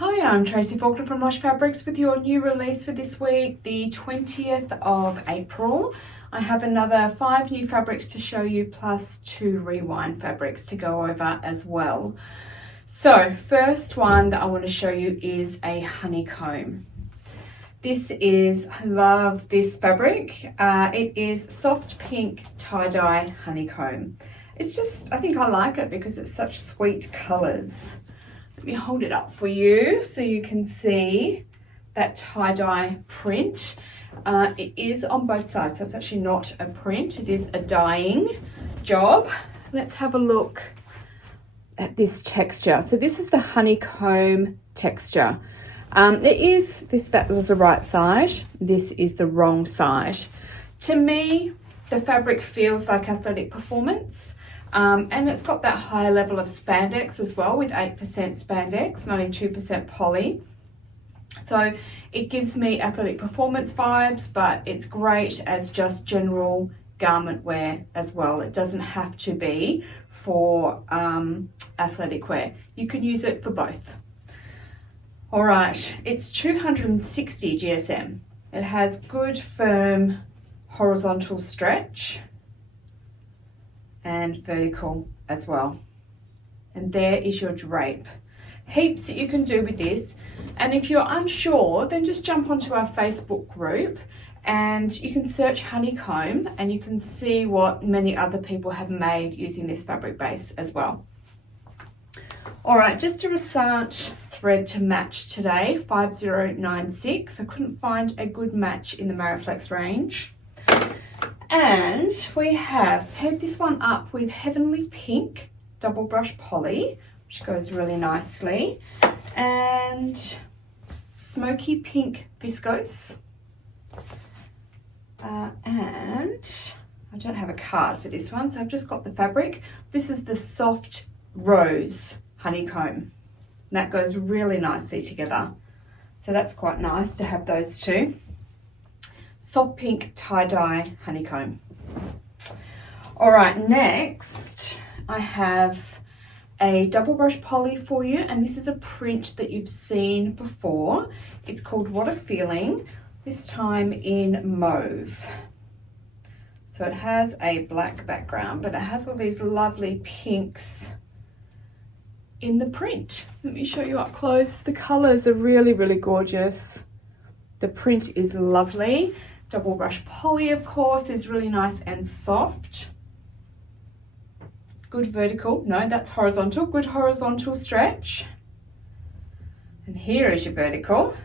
Hi, I'm Tracy Faulkner from Lush Fabrics with your new release for this week, the 20th of April. I have another 5 new fabrics to show you, plus 2 rewind fabrics to go over as well. So, first one that I want to show you is a honeycomb. I love this fabric. It is soft pink tie-dye honeycomb. I think I like it because it's such sweet colours. Let me hold it up for you so you can see that tie-dye print. It is on both sides, so it's actually not a print, it is a dyeing job. Let's have a look at this texture. So this is the honeycomb texture. That was the right side, this is the wrong side. To me, the fabric feels like athletic performance. And it's got that higher level of spandex as well, with 8% spandex, 92% poly. So it gives me athletic performance vibes, but it's great as just general garment wear as well. It doesn't have to be for athletic wear. You can use it for both. All right, it's 260 GSM. It has good firm horizontal stretch and vertical as well. And there is your drape. Heaps that you can do with this. And if you're unsure, then just jump onto our Facebook group and you can search honeycomb and you can see what many other people have made using this fabric base as well. All right, just a Resant thread to match today, 5096. I couldn't find a good match in the Mariflex range. And we have paired this one up with Heavenly Pink double brush poly, which goes really nicely, and Smoky Pink viscose. And I don't have a card for this one, so I've just got the fabric. This is the soft rose honeycomb, and that goes really nicely together. So that's quite nice to have those two. Soft pink tie-dye honeycomb. All right, next I have a double brush poly for you, and this is a print that you've seen before. It's called What a Feeling, this time in mauve. So it has a black background, but it has all these lovely pinks in the print. Let me show you up close. The colors are really, really gorgeous. The print is lovely. Double brush poly, of course, is really nice and soft. Good vertical, no, that's horizontal, good horizontal stretch. And here is your vertical.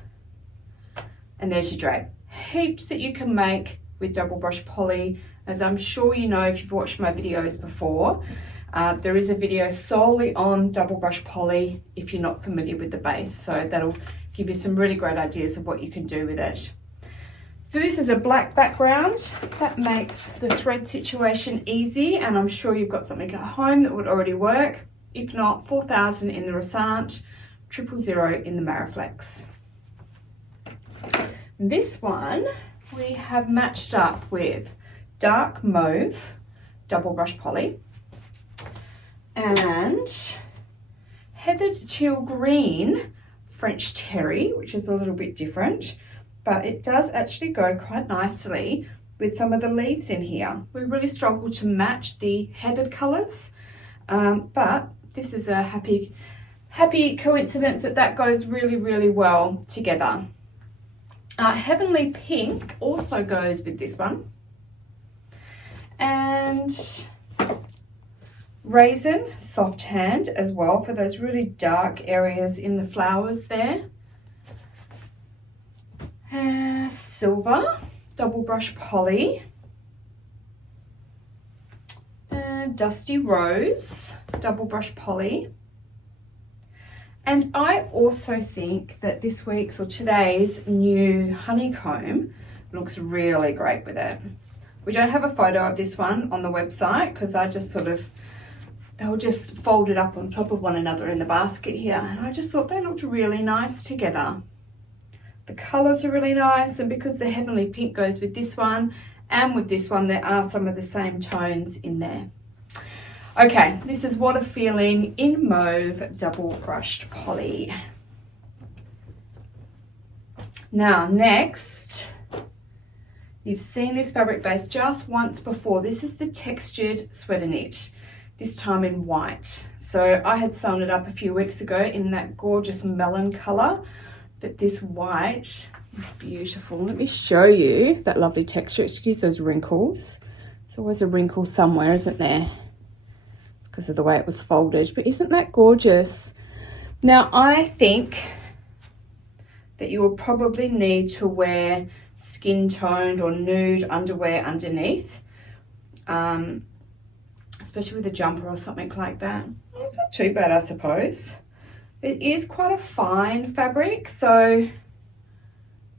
And there's your drape. Heaps that you can make with double brush poly. As I'm sure you know if you've watched my videos before, there is a video solely on double brush poly if you're not familiar with the base. So that'll give you some really great ideas of what you can do with it. So this is a black background. That makes the thread situation easy, and I'm sure you've got something at home that would already work. If not, 4000 in the Resant, 000 in the Mariflex. This one we have matched up with dark mauve double brush poly and heathered teal green French terry, which is a little bit different, but it does actually go quite nicely with some of the leaves in here. We really struggle to match the headed colours, but this is a happy coincidence that goes really, really well together. Heavenly Pink also goes with this one. And Raisin Soft Hand as well for those really dark areas in the flowers there. Silver double brush poly, Dusty Rose double brush poly. And I also think that this week's or today's new honeycomb looks really great with it. We don't have a photo of this one on the website because they were just folded up on top of one another in the basket here, and I just thought they looked really nice together. The colours are really nice, and because the Heavenly Pink goes with this one and with this one, there are some of the same tones in there. Okay, this is What a Feeling in mauve double brushed poly. Now, next, you've seen this fabric base just once before. This is the textured sweater knit, this time in white. So I had sewn it up a few weeks ago in that gorgeous melon color, but this white is beautiful. Let me show you that lovely texture. Excuse those wrinkles. There's always a wrinkle somewhere, isn't there? It's because of the way it was folded, but isn't that gorgeous? Now, I think that you will probably need to wear skin toned or nude underwear underneath, especially with a jumper or something like that. It's not too bad, I suppose. It is quite a fine fabric, so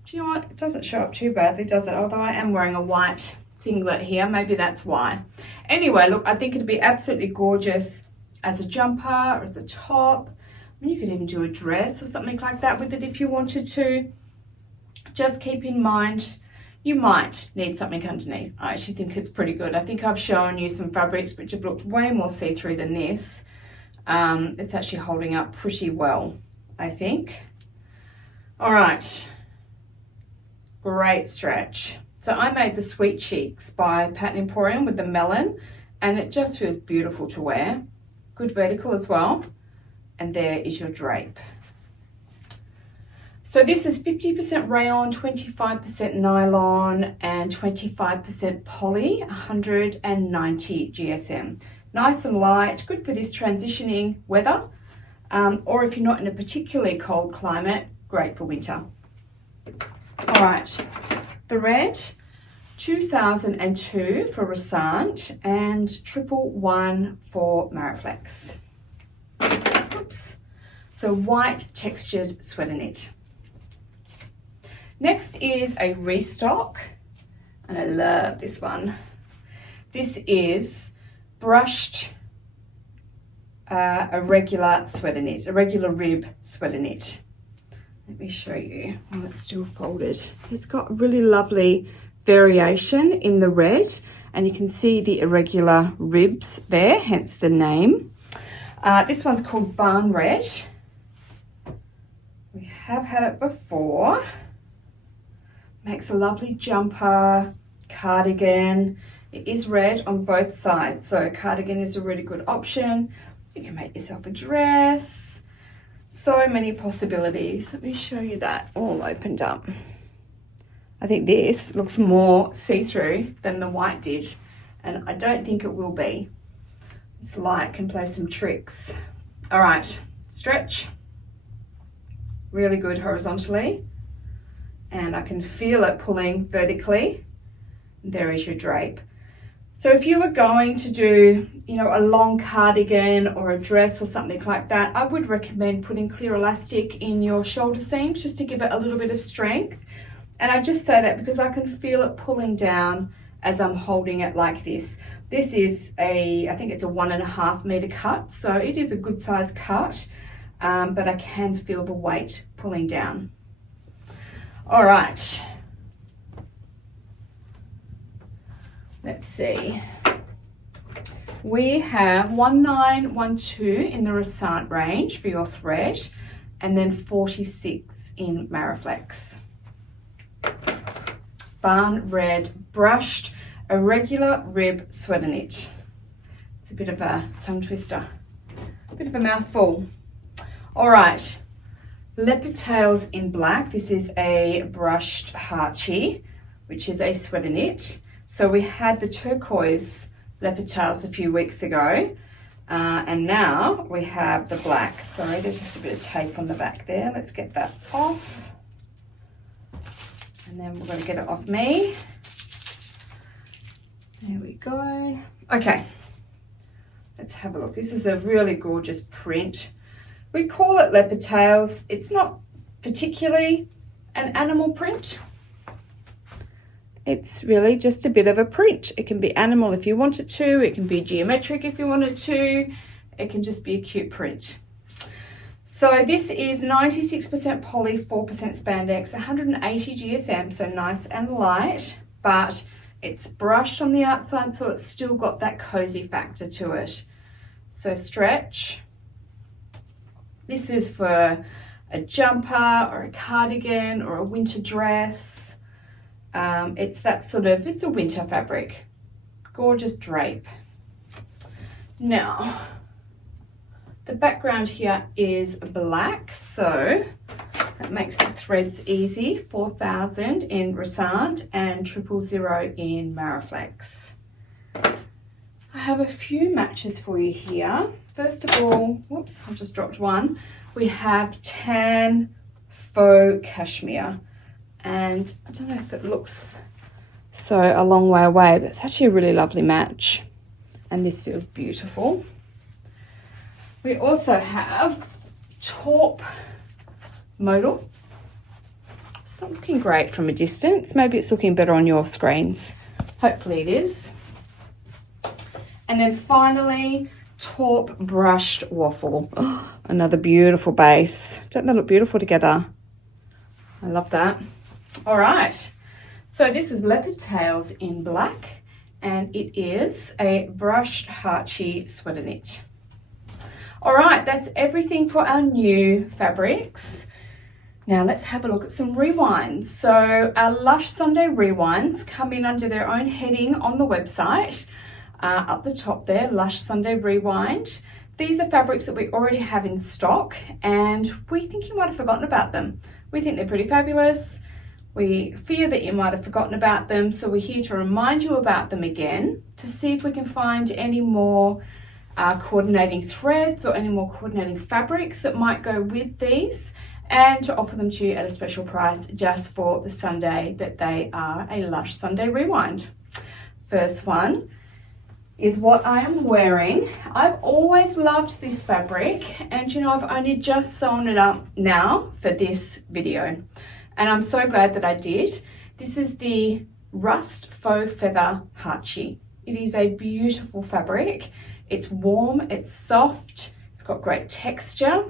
do you know what? It doesn't show up too badly, does it? Although I am wearing a white singlet here, maybe that's why. Anyway, look, I think it'd be absolutely gorgeous as a jumper or as a top. I mean, you could even do a dress or something like that with it if you wanted to. Just keep in mind, you might need something underneath. I actually think it's pretty good. I think I've shown you some fabrics which have looked way more see-through than this. It's actually holding up pretty well, I think. All right, great stretch. So I made the Sweet Cheeks by Pattern Emporium with the melon, and it just feels beautiful to wear. Good vertical as well. And there is your drape. So this is 50% rayon, 25% nylon, and 25% poly, 190 GSM. Nice and light, good for this transitioning weather, or if you're not in a particularly cold climate, great for winter. All right, the red, 2002 for Resant and 111 for Mariflex. Oops. So white textured sweater knit. Next is a restock, and I love this one. This is brushed a regular sweater knit, a regular rib sweater knit. Let me show you while it's still folded. It's got really lovely variation in the red, and you can see the irregular ribs there, hence the name. This one's called Barn Red. We have had it before. Makes a lovely jumper, cardigan. It is red on both sides, so cardigan is a really good option. You can make yourself a dress. So many possibilities. Let me show you that all opened up. I think this looks more see-through than the white did, and I don't think it will be. This light can play some tricks. All right, stretch. Really good horizontally, and I can feel it pulling vertically. There is your drape. So if you were going to do, you know, a long cardigan or a dress or something like that, I would recommend putting clear elastic in your shoulder seams just to give it a little bit of strength. And I just say that because I can feel it pulling down as I'm holding it like this. This is I think it's a 1.5 meter cut, so it is a good size cut, but I can feel the weight pulling down. All right. Let's see. We have 1912 in the Resant range for your thread, and then 46 in Mariflex. Barn Red brushed irregular rib sweater knit. It's a bit of a tongue twister, a bit of a mouthful. All right, Leopard Tails in black. This is a brushed hatchy, which is a sweater knit. So we had the turquoise Leopard Tails a few weeks ago, and now we have the black. Sorry, there's just a bit of tape on the back there. Let's get that off. And then we're going to get it off me. There we go. Okay, let's have a look. This is a really gorgeous print. We call it Leopard Tails. It's not particularly an animal print. It's really just a bit of a print. It can be animal if you want it to. It can be geometric if you want it to. It can just be a cute print. So this is 96% poly, 4% spandex, 180 GSM, so nice and light, but it's brushed on the outside, so it's still got that cozy factor to it. So stretch. This is for a jumper or a cardigan or a winter dress. It's a winter fabric. Gorgeous drape. Now, the background here is black, so that makes the threads easy. 4000 in Resand and 000 in Mariflex. I have a few matches for you here. First of all, whoops, I just dropped one. We have tan faux cashmere, and I don't know if it looks so a long way away, but it's actually a really lovely match, and this feels beautiful. We also have taupe modal. It's not looking great from a distance. Maybe it's looking better on your screens. Hopefully it is. And then finally, taupe brushed waffle. Oh, another beautiful base. Don't they look beautiful together? I love that. All right. So this is Leopard Tails in black, and it is a brushed hatchy sweater knit. All right, that's everything for our new fabrics. Now let's have a look at some rewinds. So our Lush Sunday rewinds come in under their own heading on the website. Up the top there, Lush Sunday Rewind. These are fabrics that we already have in stock, and we think you might have forgotten about them. We think they're pretty fabulous. We fear that you might have forgotten about them, so we're here to remind you about them again, to see if we can find any more coordinating threads or any more coordinating fabrics that might go with these, and to offer them to you at a special price just for the Sunday that they are a Lush Sunday Rewind. First one is what I am wearing. I've always loved this fabric, and you know, I've only just sewn it up now for this video, and I'm so glad that I did. This is the Rust Faux Feather Hatchy. It is a beautiful fabric. It's warm, it's soft, it's got great texture,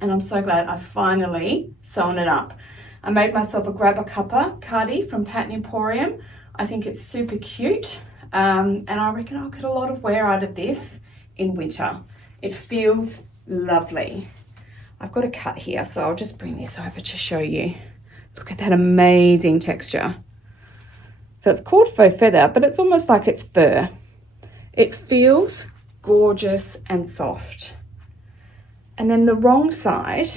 and I'm so glad I've finally sewn it up. I made myself a grabber cuppa cardi from Pattern Emporium. I think it's super cute, and I reckon I'll get a lot of wear out of this in winter. It feels lovely. I've got a cut here, so I'll just bring this over to show you. Look at that amazing texture. So it's called faux feather, but it's almost like it's fur. It feels gorgeous and soft. And then the wrong side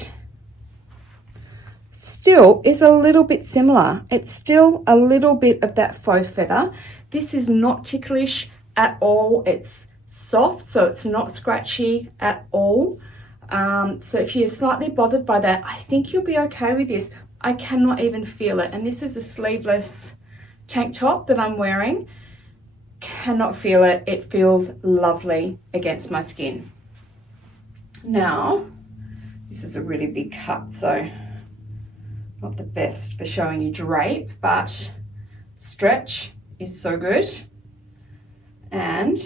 still is a little bit similar. It's still a little bit of that faux feather. This is not ticklish at all. It's soft, so it's not scratchy at all. So if you're slightly bothered by that, I think you'll be okay with this. I cannot even feel it. And this is a sleeveless tank top that I'm wearing. Cannot feel it. It feels lovely against my skin. Now, this is a really big cut, so not the best for showing you drape, but stretch is so good, and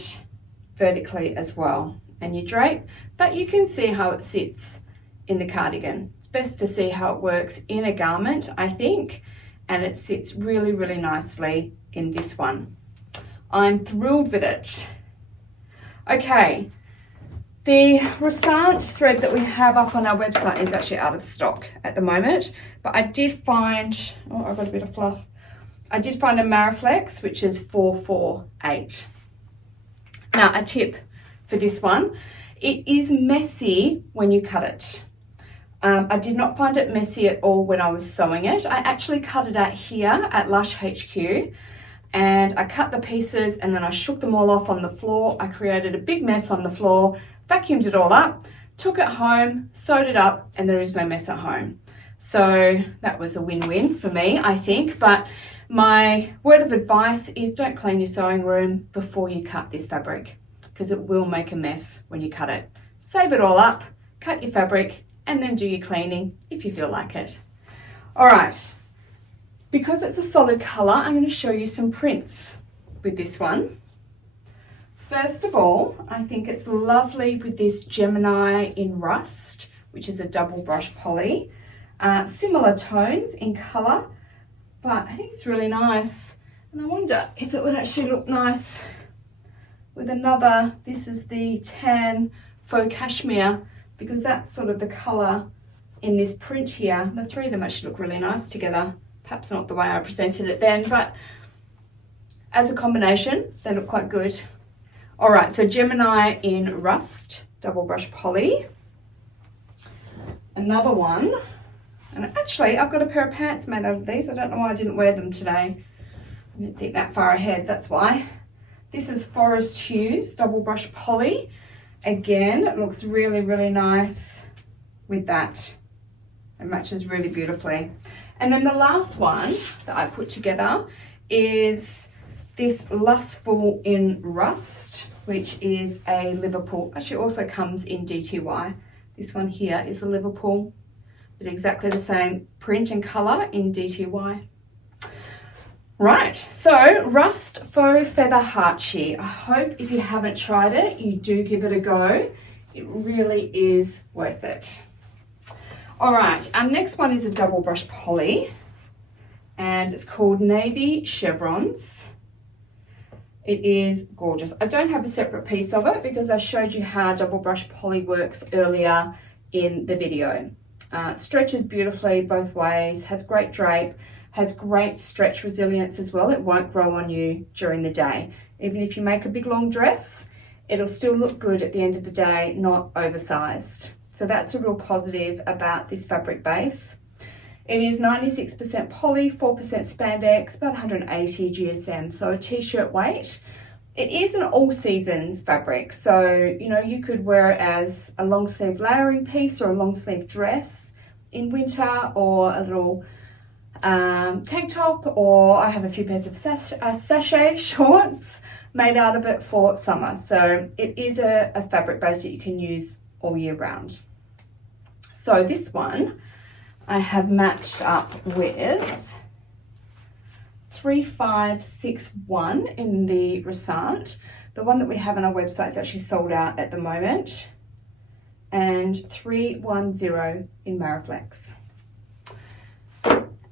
vertically as well. And you drape, but you can see how it sits in the cardigan. It's best to see how it works in a garment, I think, and it sits really, really nicely in this one. I'm thrilled with it. Okay, the Resand thread that we have up on our website is actually out of stock at the moment, but I did find, oh, I've got a bit of fluff. I did find a Mariflex, which is 448. Now, a tip for this one, it is messy when you cut it. I did not find it messy at all when I was sewing it. I actually cut it out here at Lush HQ, and I cut the pieces and then I shook them all off on the floor. I created a big mess on the floor, vacuumed it all up, took it home, sewed it up, and there is no mess at home. So that was a win-win for me, I think. But my word of advice is don't clean your sewing room before you cut this fabric, because it will make a mess when you cut it. Save it all up, cut your fabric, and then do your cleaning if you feel like it. All right, because it's a solid color, I'm going to show you some prints with this one. First of all, I think it's lovely with this Gemini in Rust, which is a double brush poly. Similar tones in color, but I think it's really nice. And I wonder if it would actually look nice with another, this is the tan faux cashmere, because that's sort of the color in this print here. The three of them actually look really nice together. Perhaps not the way I presented it then, but as a combination, they look quite good. All right, so Gemini in Rust, double brush poly. Another one, and actually I've got a pair of pants made out of these. I don't know why I didn't wear them today. I didn't think that far ahead, that's why. This is Forest Hues, double brush poly. Again, it looks really, really nice with that. It matches really beautifully. And then the last one that I put together is this Lustful in Rust, which is a Liverpool. Actually, also comes in DTY. This one here is a Liverpool, but exactly the same print and color in DTY. Right, so Rust Faux Feather Hatchy. I hope if you haven't tried it, you do give it a go. It really is worth it. All right, our next one is a double brush poly, and it's called Navy Chevrons. It is gorgeous. I don't have a separate piece of it because I showed you how double brush poly works earlier in the video. Stretches beautifully both ways, has great drape, has great stretch resilience as well. It won't grow on you during the day. Even if you make a big long dress, it'll still look good at the end of the day, not oversized. So that's a real positive about this fabric base. It is 96% poly, 4% spandex, about 180 GSM, so a t-shirt weight. It is an all seasons fabric, so you know you could wear it as a long sleeve layering piece or a long sleeve dress in winter, or a little tank top, or I have a few pairs of sachet shorts made out of it for summer. So it is a fabric base that you can use all year round. So this one I have matched up with 3561 in the Resart. The one that we have on our website is actually sold out at the moment, and 310 in Mariflex.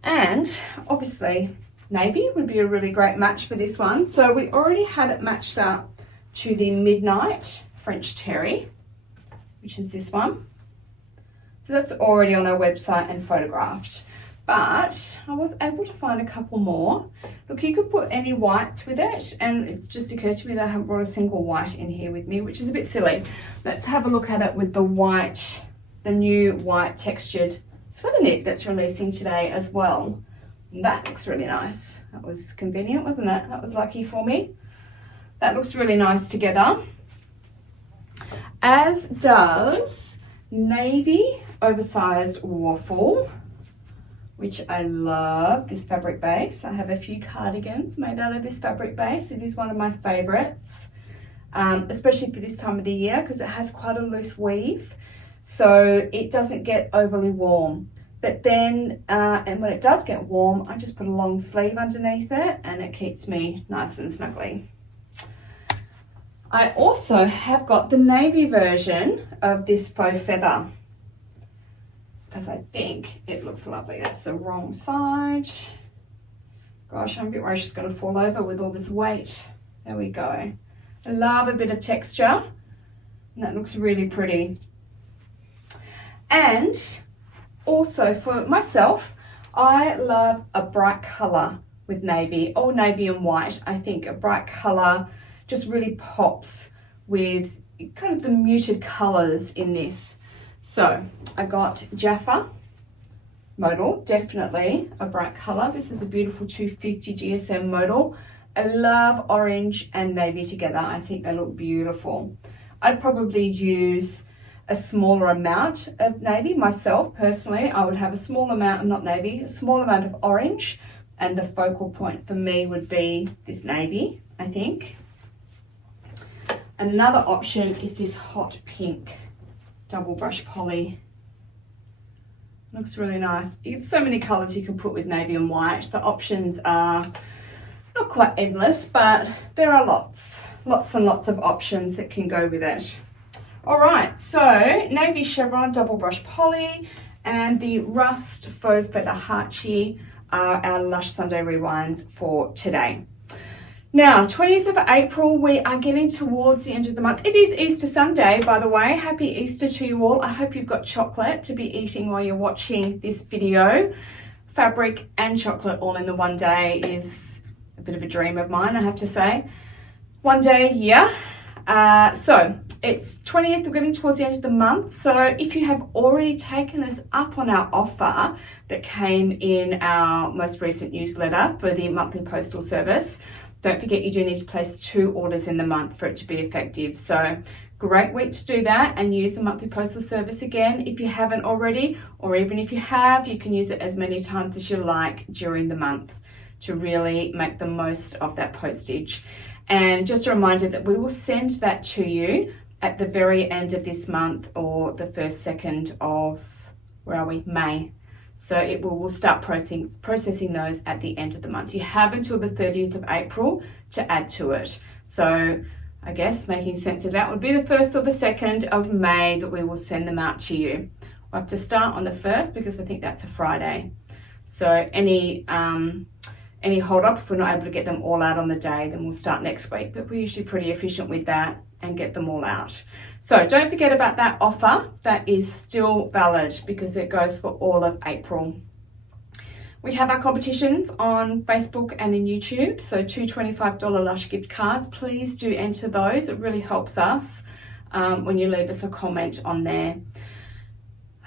And obviously navy would be a really great match for this one. So we already had it matched up to the Midnight French Terry, which is this one. So that's already on our website and photographed. But I was able to find a couple more. Look, you could put any whites with it, and it's just occurred to me that I haven't brought a single white in here with me, which is a bit silly. Let's have a look at it with the white, the new white textured sweater knit that's releasing today as well. And that looks really nice. That was convenient, wasn't it? That was lucky for me. That looks really nice together. As does navy oversized waffle, which I love this fabric base. I have a few cardigans made out of this fabric base. It is one of my favorites, especially for this time of the year because it has quite a loose weave, so it doesn't get overly warm. But then, and when it does get warm, I just put a long sleeve underneath it and it keeps me nice and snuggly. I also have got the navy version of this faux feather, as I think it looks lovely. That's the wrong side. Gosh, I'm a bit worried she's going to fall over with all this weight. There we go. I love a bit of texture, and that looks really pretty. And also for myself, I love a bright colour with navy, or navy and white. I think a bright colour just really pops with kind of the muted colours in this. So I got Jaffa modal, definitely a bright colour. This is a beautiful 250 GSM modal. I love orange and navy together. I think they look beautiful. I'd probably use a smaller amount of navy myself personally. I would have a small amount, not navy, a small amount of orange, and the focal point for me would be this navy, I think. Another option is this hot pink double brush poly. Looks really nice. You get so many colors you can put with navy and white. The options are not quite endless, but there are lots and lots of options that can go with it. All right, so navy chevron double brush poly and the Rust Faux Feather Hatchy are our Lush Sunday rewinds for today. Now, 20th of April, we are getting towards the end of the month. It is Easter Sunday, by the way. Happy Easter to you all. I hope you've got chocolate to be eating while you're watching this video. Fabric and chocolate all in the one day is a bit of a dream of mine, I have to say. One day a year. So it's 20th, we're getting towards the end of the month. So if you have already taken us up on our offer that came in our most recent newsletter for the monthly postal service, don't forget you do need to place 2 orders in the month for it to be effective. So great week to do that and use the monthly postal service again if you haven't already, or even if you have, you can use it as many times as you like during the month to really make the most of that postage. And just a reminder that we will send that to you at the very end of this month or the 1st, 2nd of, where are we, May. So we'll start processing those at the end of the month. You have until the 30th of April to add to it. So I guess making sense of that would be the 1st or the 2nd of May that we will send them out to you. We'll have to start on the 1st because I think that's a Friday. So any hold up, if we're not able to get them all out on the day, then we'll start next week. But we're usually pretty efficient with that and get them all out. So don't forget about that offer. That is still valid because it goes for all of April. We have our competitions on Facebook and in YouTube. So 2 $25 Lush gift cards. Please do enter those. It really helps us when you leave us a comment on there.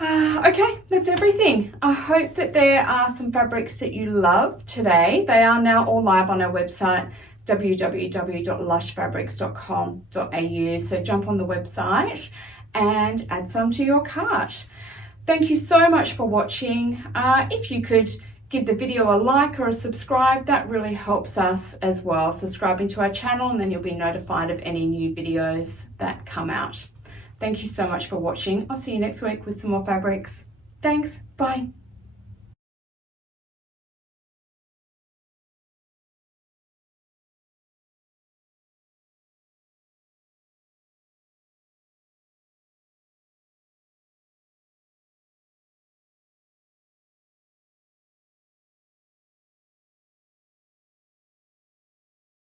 Okay, that's everything. I hope that there are some fabrics that you love today. They are now all live on our website, www.lushfabrics.com.au. So jump on the website and add some to your cart. Thank you so much for watching. If you could give the video a like or a subscribe, that really helps us as well. Subscribing to our channel and then you'll be notified of any new videos that come out. Thank you so much for watching. I'll see you next week with some more fabrics. Thanks. Bye.